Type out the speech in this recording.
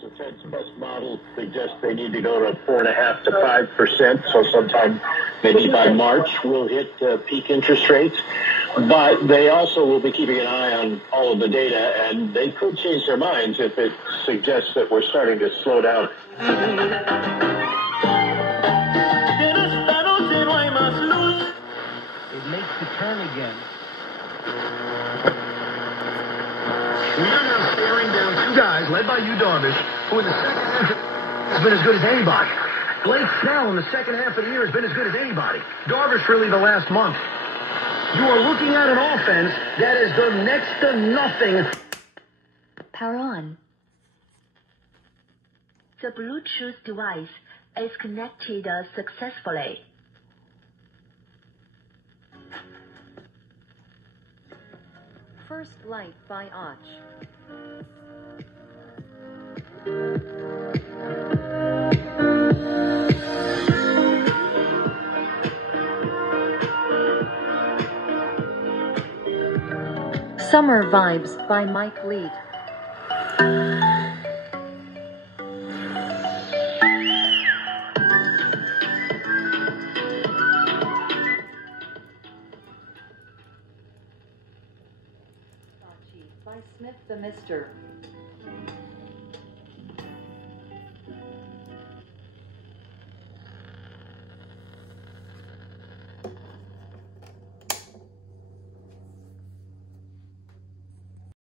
The Fed's best model suggests they need to go to 4.5% to 5%. So sometime maybe by March we'll hit peak interest rates. But they also will be keeping an eye on all of the data, and they could change their minds if it suggests that we're starting to slow down. It makes the turn again. We are now staring down two guys led by Darvish, who in the second half has been as good as anybody. Blake Snell in the second half of the year has been as good as anybody. Darvish really the last month. You are looking at an offense that has done next to nothing. Power on. The Bluetooth device is connected successfully. First Light by Och. Summer Vibes by Mike Lead. By Smith the Mister.